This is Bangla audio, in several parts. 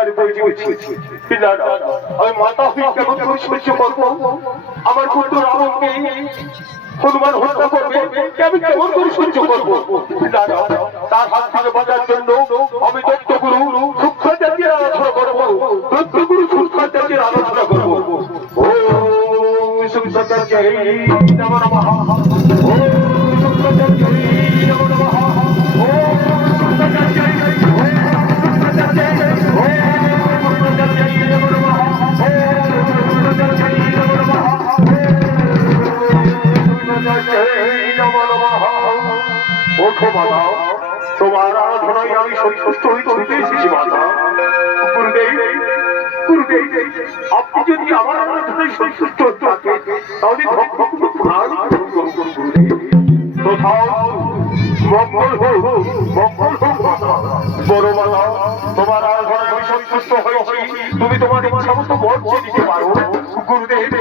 কানে পৌঁছেছি। না না, আমি মাতা হয়ে কেমন করে সহ্য করবো? আমার পুত্র রাবণকে হনুমান হত্যা করবে, আমি কেমন করে সহ্য করবো? না না, তার হাত থেকে বাঁচার জন্য আমি দত্তগুরু সূক্ষ্মাচার্যের আরাধনা করবো। দত্তগুরু সূক্ষ্মাচার্যের আরাধনা করবো। ও সূক্ষ্মাচার্য নমো নমঃ। ও সূক্ষ্মাচার্য নমো নমঃ। ও সূক্ষ্মাচার্য তোমার আরাধনায় আমি সন্তুষ্ট হয়ে চলতে এসেছি মাতা। গুরুদেব, গুরুদেব, আপনি যদি আমার আরাধনায় সন্তুষ্ট থাকেন তাহলে ভক্তগুলো প্রাণ গ্রহণ করুন গুরুদেব। কোথাও মঙ্গল হোক, মঙ্গল হোক মাতা। বড় মাতা, তোমার আরাধনায় আমি সন্তুষ্ট হয়েছি, তুমি তোমার ইচ্ছা মতো বর চেয়ে দিতে পারো। গুরুদেব,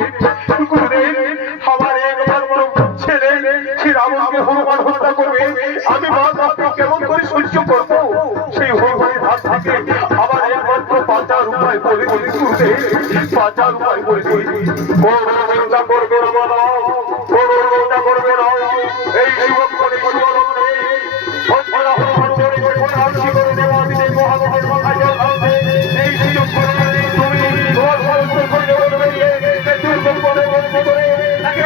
গুরুদেব, আমার একবার বড় ছেলে সে রাবণকে হনুমান হত্যা করবে, আমি মাকে কেমন করে সহ্য করবো? সেই হনুমানের হাত থেকে আমার একমাত্র বাঁচার উপায় বলে দিন গুরুদেব, বাঁচার উপায় বলে দিন। বড় চিন্তা করবে না মাতা, বড় চিন্তা করবে না। এই যুবক করে জীবনে ভক্তরা হনুমান চলে আসি করে দেওয়া দিতে মহাদেবের মাথায় জল ঢালতে। এই সুযোগ করে তুমি তোমার সমস্ত সৈন্য বেরিয়ে দুর্গম বলে বন্ধ করে তাকে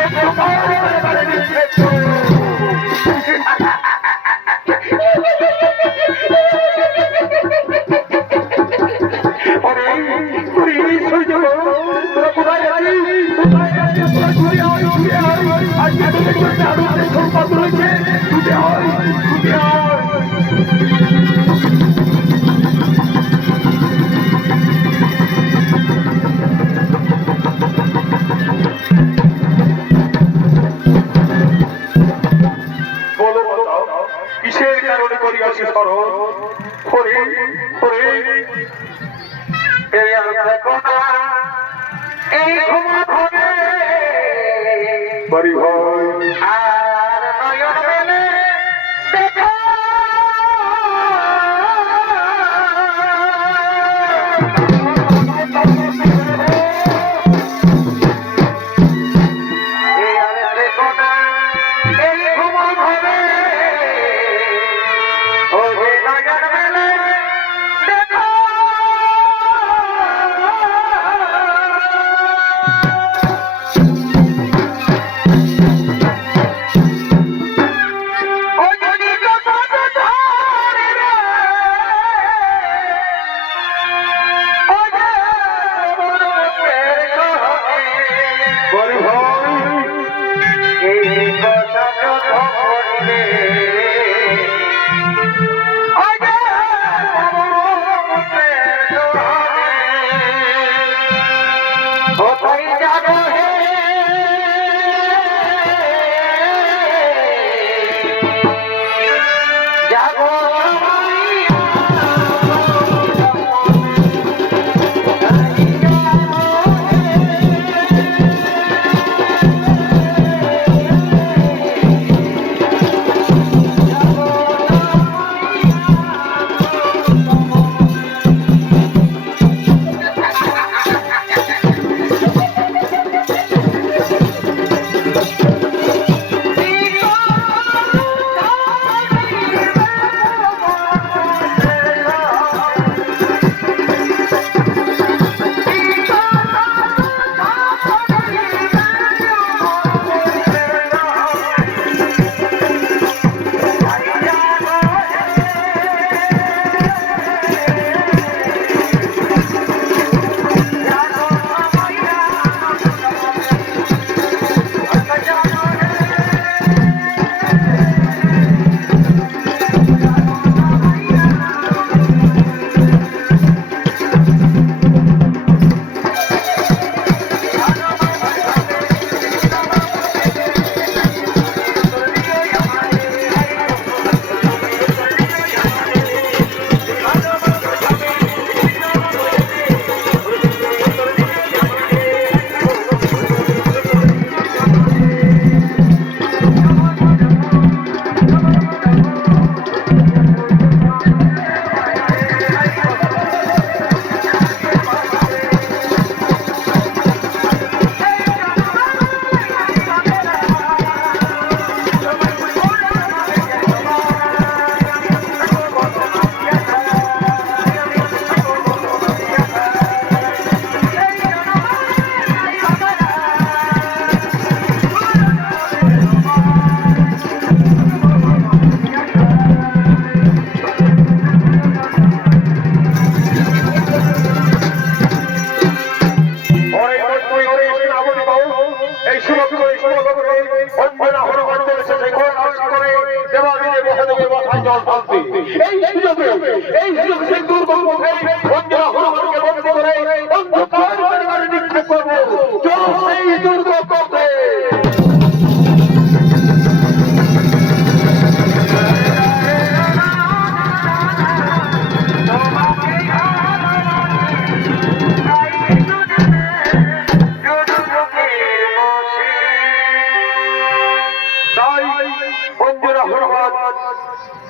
কিসের কারণে করিয়াছি স্মরণ? হরে হরে বাড়ি ভাই প্রকাশ করে দেবাদিদেব মহাদেবের মাথায় জল ঢালতে। এই সুযোগ সিন্ধুর গল্পে অঞ্জনা হনুমানকে বন্দী করে অন্ধকার কারাগারে নিক্ষেপ করবো। চলো সেই দুর্গ করতে।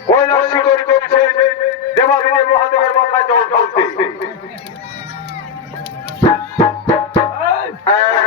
কৈলাস শিখর করছে দেবাদিদেব মহাদেবের মাথায় জল ঢালতে।